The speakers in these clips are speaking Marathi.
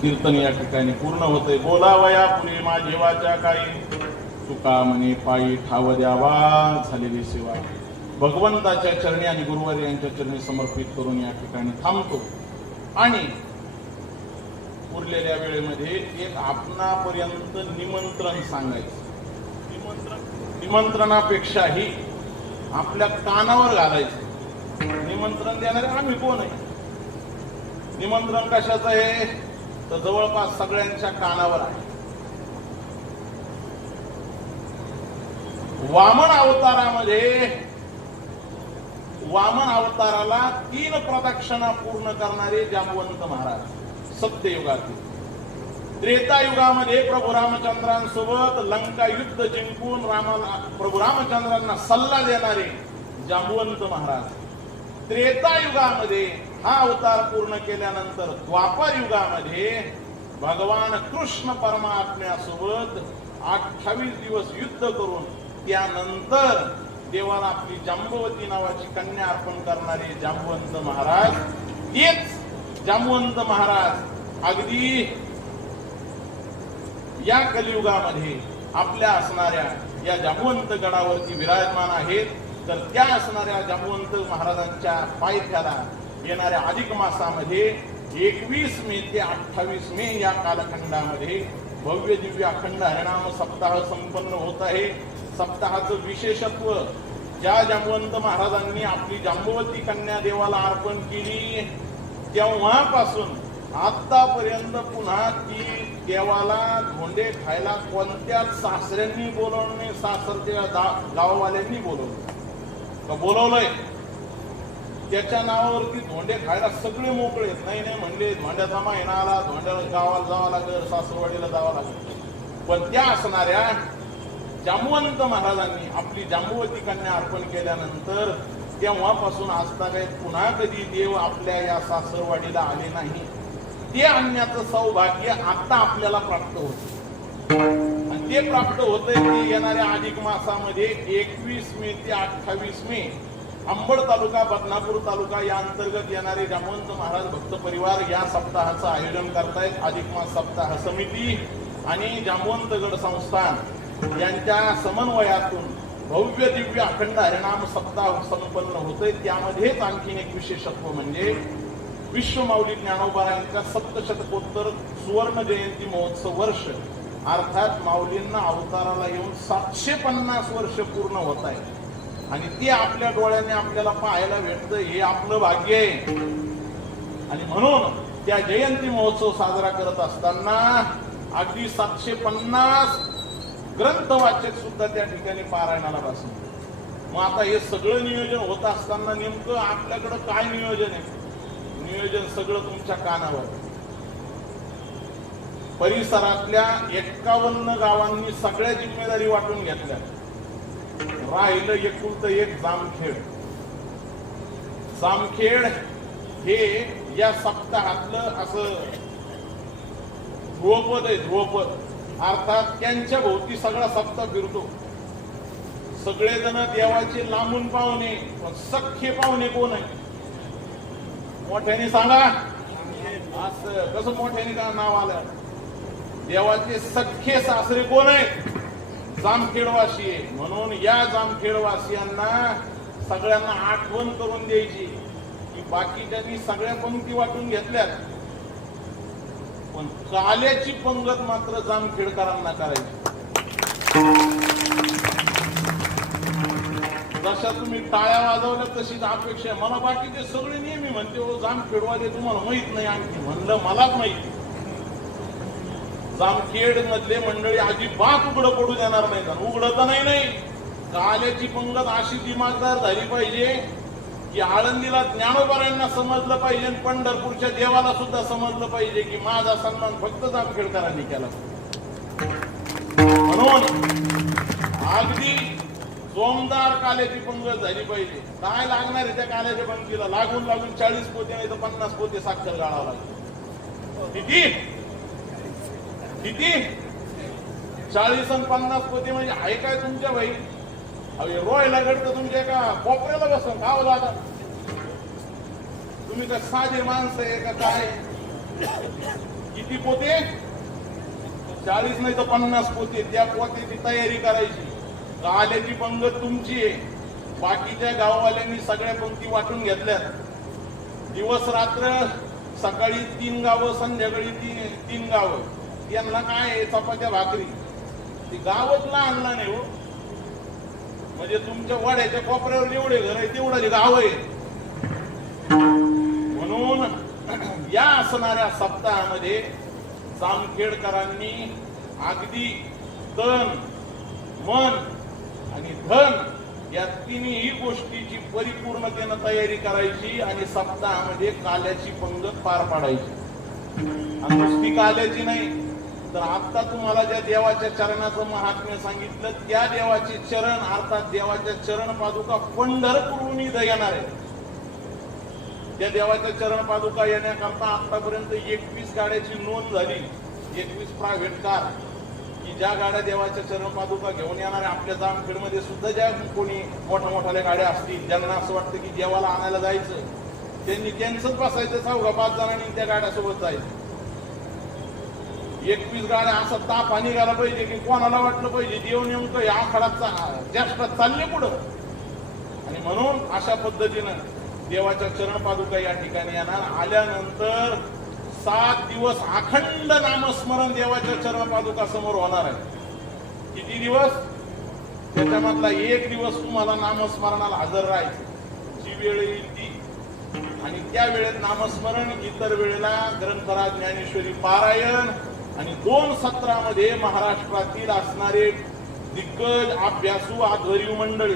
कीर्तन या ठिकाणी पूर्ण होते. बोलावया पुढे माझी वाचा काही, तुका म्हणे पायी ठाव द्यावा झालेली सेवा. भगवंताच्या चरणी आणि गुरुवारी यांच्या चरणी समर्पित करून या ठिकाणी थांबतो. आणि उरलेल्या वेळेमध्ये एक आपणापर्यंत निमंत्रण सांगायचं. निमंत्रणापेक्षाही आपल्या कानावर घालायचं. निमंत्रण देणारे आम्ही कोण आहे? निमंत्रण कशाचं आहे? तर जवळपास सगळ्यांच्या कानावर आहे. वामन अवताराला 3 प्रदक्षिणा पूर्ण करणारे जांबवंत महाराज सत्ययुगातील. त्रेतायुगामध्ये प्रभू रामचंद्रांसोबत लंका युद्ध जिंकून प्रभू रामचंद्रांना सल्ला देणारे जांबवंत महाराज. त्रेतायुगामध्ये हा अवतार पूर्ण केल्यानंतर द्वापर युगामध्ये भगवान कृष्ण परमात्म्यासोबत 28 दिवस युद्ध करून त्यानंतर देवाला आपली जांबवती नावाची कन्या अर्पण करणारे जांबवंत महाराज. तेच जांबवंत महाराज अगदी या कलियुगामध्ये आपल्या असणाऱ्या या जांबवंत गडावरती विराजमान आहेत. तर त्या असणाऱ्या जांबवंत महाराजांच्या पायथ्याला येणाऱ्या अधिक मासामध्ये 21 मे ते 28 मे या कालखंडामध्ये भव्य दिव्य अखंड हरिनाम सप्ताह संपन्न होत आहे. सप्ताहाचं विशेषत्व, ज्या जांबवंत महाराजांनी आपली जांबवती कन्या देवाला अर्पण केली तेव्हापासून आतापर्यंत पुन्हा ती देवाला धोंडे खायला कोणत्याच सासऱ्यांनी बोलवलं नाही, सासरच्या गाववाल्यांनी बोलवलंय. त्याच्या नावावरती धोंडे खायला सगळे मोकळे. नाही म्हणले धोंड्याचा महिना आला, धोंड्याला गावाला जावं लागेल, सासरवाडीला जावं लागेल. पण त्या असणाऱ्या जांबवंत महाराजांनी आपली जांबवती कन्या अर्पण केल्यानंतर तेव्हापासून आजतागायत पुन्हा कधी देव आपल्या या सासरवाडीला आले नाही. ते आणण्याचं सौभाग्य आता आपल्याला प्राप्त होत. आणि ते प्राप्त होतंय ते येणाऱ्या अधिक मासामध्ये 21 मे ते 28 मे अंबड तालुका, बदनापूर तालुका या अंतर्गत येणारे जांबवंत महाराज भक्त परिवार या सप्ताहाचं आयोजन करतायत. अधिक मास सप्ताह समिती आणि जांबवंत गड संस्थान यांच्या समन्वयातून भव्य दिव्य अखंड हरिनाम सप्ताह संपन्न होतोय. त्यामध्येच आणखीन एक विशेषत्व म्हणजे विश्व माऊली ज्ञानोबारायांच्या 7शतकोत्तर सुवर्ण जयंती महोत्सव वर्ष, अर्थात माऊलींना अवताराला येऊन 750 वर्ष पूर्ण होत आहे. आणि ते आपल्या डोळ्याने आपल्याला पाहायला भेटतं, हे आपलं भाग्य आहे. आणि म्हणून त्या जयंती महोत्सव साजरा करत असताना अगदी 750 ग्रंथवाचक सुद्धा त्या ठिकाणी पारायणाला बसले. मग आता हे सगळं नियोजन होत असताना नेमकं आपल्याकडं काय नियोजन आहे? नियोजन सगळं तुमच्या कानावर. परिसरातल्या 51 गावांनी सगळ्या जिम्मेदारी वाटून घेतल्या. राहिलं एकुलतं एक जामखेड. जामखेड हे या सप्ताहातलं असं ध्रुवपद आहे. ध्रुवपद अर्थात त्यांच्या भोवती सगळा सप्ताह फिरतो. सगळेजण देवाचे लांबून पाहुणे, सख्खे पाहुणे कोण आहे? मोठ्याने सांगा. असं कसं मोठ्याने का नाव आलं? देवाचे सख्खे सासरे कोण आहे? जामखेडवासी आहे. म्हणून या जामखेडवासियांना सगळ्यांना आठवण करून द्यायची की बाकीच्यांनी सगळ्या पंक्ती वाटून घेतल्यात, पण काल्याची पंगत मात्र जामखेडकरांना करायची. जशा तुम्ही टाळ्या वाजवल्या तशीच अपेक्षा. मला बाकीचे सगळे नेहमी म्हणते हो जामखेडवाले तुम्हाला माहित नाही. आणखी म्हणलं मलाच माहिती. जामखेड मधले मंडळी अजिबात उघडं पडू देणार नाही. उघडत नाही. काल्याची पंगत अशी दिमागदार झाली पाहिजे की आळंदीला ज्ञानोबारायांना समजलं पाहिजे, पंढरपूरच्या देवाला सुद्धा समजलं पाहिजे की माझा सन्मान फक्त जामखेडकरांनी केला. म्हणून अगदी जोमदार काल्याची पंगत झाली पाहिजे. काय लागणार आहे त्या काल्याच्या पंक्तीला? लागून 40 पोते नाही तर 50 पोते साखर गाळावं लागेल. किती 40 आणि 50 पोते म्हणजे आहे काय तुमच्या भाई? रोयला घडतं तुमच्या एका कोपऱ्याला बसून खावं लागत. तुम्ही का साधे माणसं आहे का काय? किती पोते? 40 नाही तर 50 पोते. त्या पोत्याची तयारी करायची. आल्याची पंगत तुमची आहे. बाकीच्या गाववाल्यांनी सगळ्या पंक्ती वाटून घेतल्यात. दिवस रात्र, सकाळी 3 गावं, संध्याकाळी 3 गावं. यांना काय आहे? चपात्या भाकरी. ती गावच लहान नाही हो. म्हणजे तुमच्या वाड्याच्या कोपऱ्यावर जेवढे घर आहे तेवढं गाव आहे. म्हणून या असणाऱ्या सप्ताहामध्ये जामखेडकरांनी अगदी तन, मन आणि धन या तिन्ही गोष्टीची परिपूर्णतेनं तयारी करायची आणि सप्ताहामध्ये काल्याची पंगत पार पाडायची. आणि नुसती काल्याची नाही तर आता तुम्हाला ज्या देवाच्या चरणाचं महात्म्य सांगितलं त्या देवाचे चरण अर्थात देवाच्या चरण पादुका पंढरपूरहून इथं येणार आहे. त्या देवाच्या चरण पादुका येण्याकरता आतापर्यंत 21 गाड्याची नोंद झाली. 21 प्रायव्हेट कार की ज्या गाड्या देवाच्या चरण पादुका घेऊन येणार आहे. आपल्या जामखेडमध्ये सुद्धा ज्या कोणी मोठ्या गाड्या असतील ज्यांना असं वाटतं की देवाला आणायला जायचं त्यांनी त्यांचंच बसायचं 4-5 जणांनी त्या गाड्यासोबत जायचं. 21 गाड्या असा ताप आणि निघाला पाहिजे की कोणाला वाटलं पाहिजे देव नेमकं या आखाडात जास्त चालले पुढं. आणि म्हणून अशा पद्धतीनं देवाच्या चरण पादुका या ठिकाणी येणार. आल्यानंतर 7 दिवस अखंड नामस्मरण देवाच्या चरण पादुका समोर होणार आहे. किती दिवस? त्याच्यामधला 1 दिवस तुम्हाला नामस्मरणाला हजर राहायचं. जी वेळ येईल ती. आणि त्या वेळेत नामस्मरण, इतर वेळेला ग्रंथराज ज्ञानेश्वरी पारायण आणि 2 सत्रामध्ये महाराष्ट्रातील असणारे दिग्गज अभ्यासू आध्वर्यू मंडळी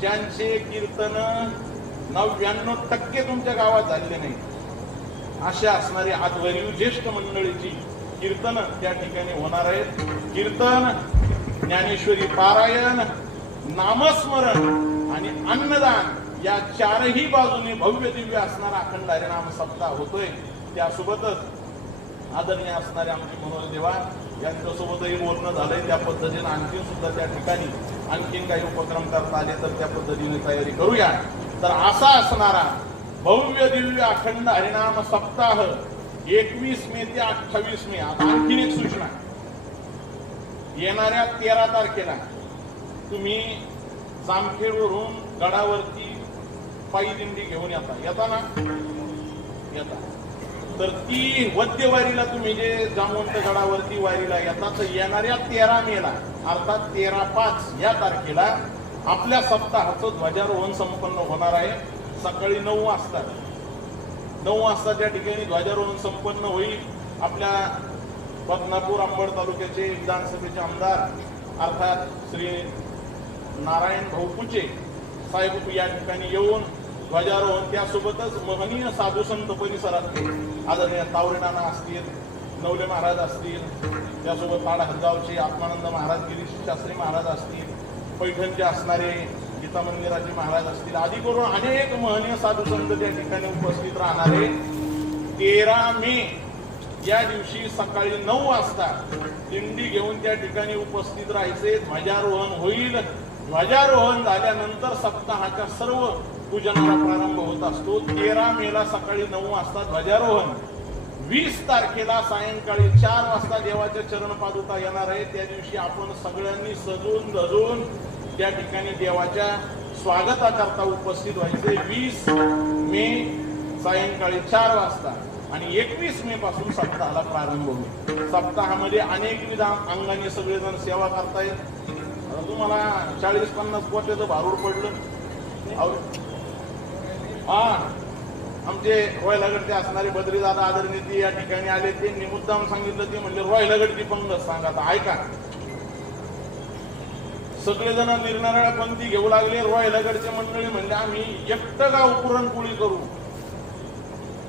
ज्यांचे कीर्तन 99% तुमच्या गावात झालेले नाही अशा असणारी आध्वर्यू ज्येष्ठ मंडळीची कीर्तन त्या ठिकाणी होणार आहेत. कीर्तन, ज्ञानेश्वरी पारायण, नामस्मरण आणि अन्नदान या 4ही बाजूने भव्य दिव्य असणारा अखंड हरिनाम सप्ताह होतोय. त्यासोबतच आदरणीय असणारे आमचे मनोहर देवा यांच्यासोबतही बोलणं झालंय. त्या पद्धतीने आणखीन सुद्धा त्या ठिकाणी आणखीन काही उपक्रम करता आले तर त्या पद्धतीने तयारी करूया. तर असा असणारा भव्य दिव्य अखंड हरिनाम सप्ताह 21 मे ते 28 मे. आता आणखीन एक सूचना. येणाऱ्या 13 तारखेला तुम्ही जामखेडवरून गडावरती पायी दिंडी घेऊन येता ना? येता. तर ती वद्यवारीला तुम्ही जे जामवंत गडावरती वारीला येता तर येणाऱ्या 13 मेला अर्थात 13/5 या तारखेला आपल्या सप्ताहाचं ध्वजारोहण संपन्न होणार आहे. सकाळी 9 वाजता 9 वाजता त्या ठिकाणी ध्वजारोहण संपन्न होईल. आपल्या बदनापूर अंबड तालुक्याचे विधानसभेचे आमदार अर्थात श्री नारायण भाऊ पुचे साहेब या ठिकाणी येऊन ध्वजारोहण, त्यासोबतच महनीय साधू संत परिसरातले आदरणीय तावरे नाना असतील, नवले महाराज असतील, त्यासोबत ताड हदगावचे आत्मानंद महाराज, गिरीश शास्त्री महाराज असतील, पैठणचे असणारे गीता मंदिराचे महाराज असतील आदी करून अनेक महनीय साधू संत त्या ठिकाणी उपस्थित राहणारे. 13 मे या दिवशी सकाळी 9 वाजता दिंडी घेऊन त्या ठिकाणी उपस्थित राहायचे. ध्वजारोहण होईल. ध्वजारोहण झाल्यानंतर सप्ताहाच्या सर्व पूजनाला प्रारंभ होत असतो. 13 मेला सकाळी 9 वाजता ध्वजारोहण. 20 तारखेला सायंकाळी 4 वाजता देवाच्या चरण पादुका येणार आहे. त्या दिवशी आपण सगळ्यांनी सजून धजून त्या ठिकाणी देवाच्या स्वागताकरता उपस्थित व्हायचे. 20 मे सायंकाळी 4 वाजता आणि 21 मे पासून सप्ताहाला प्रारंभ होईल. सप्ताहामध्ये अनेक विध अंगाने सगळेजण सेवा करतायत. तुम्हाला 40-50 पोत्याचं भारूड पडलं. आमचे रोयलागडचे असणारे बद्रीदादा आदरणीय ते या ठिकाणी आले. त्यांनी मुद्दाम सांगितलं. ते म्हणजे रोयलागडची पंगत सांगा. आता ऐका, सगळेजण निरनिराळ्या पंक्ती घेऊ लागले. रोयलागडचे मंडळी म्हणजे आम्ही एकटं गाव पुरणपोळी करू.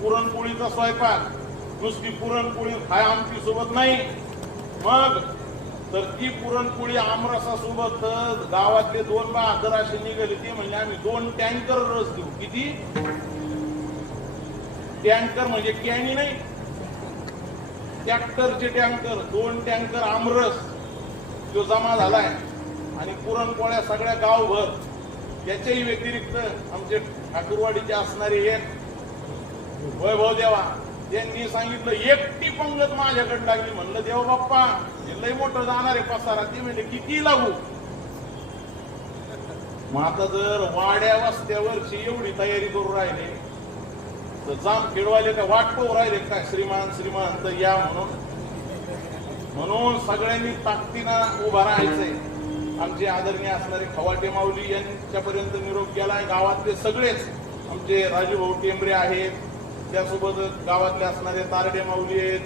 पुरणपोळीचा स्वयंपाक नुसती पुरणपोळी खाय आमची सोबत नाही. मग तर ती पुरणपोळी आमरसासोबत गावातले 2 बहादर असे निघाले. ते म्हणजे आम्ही 2 टँकर रस देऊ. किती टँकर म्हणजे कॅनी नाही, ट्रॅक्टरचे टँकर. 2 टँकर आमरस जो जमा झालाय आणि पुरणपोळ्या सगळ्या गावभर. त्याच्याही व्यतिरिक्त आमचे ठाकूरवाडीचे असणारे एक वैभव देवा त्यांनी सांगितलं एकटी पंगत माझ्याकडे लागली. म्हणलं देव बाप्पा हे लय मोठं जाणार आहे पसारा. ते म्हणजे किती लागू. मग आता जर वाड्या वस्त्यावरची एवढी तयारी करून राहिले तर जाम खेळवाले का वाट पाहू राहिले काय श्रीमान तर या म्हणून सगळ्यांनी ताकदीनं उभा राहायचंय. आमचे आदरणीय असणारे खवाटे माऊली यांच्यापर्यंत निरोप गेलाय. गावातले सगळेच आमचे राजूभाऊ टेंबरे आहेत, त्यासोबत गावातले असणारे तारडे माऊली आहेत,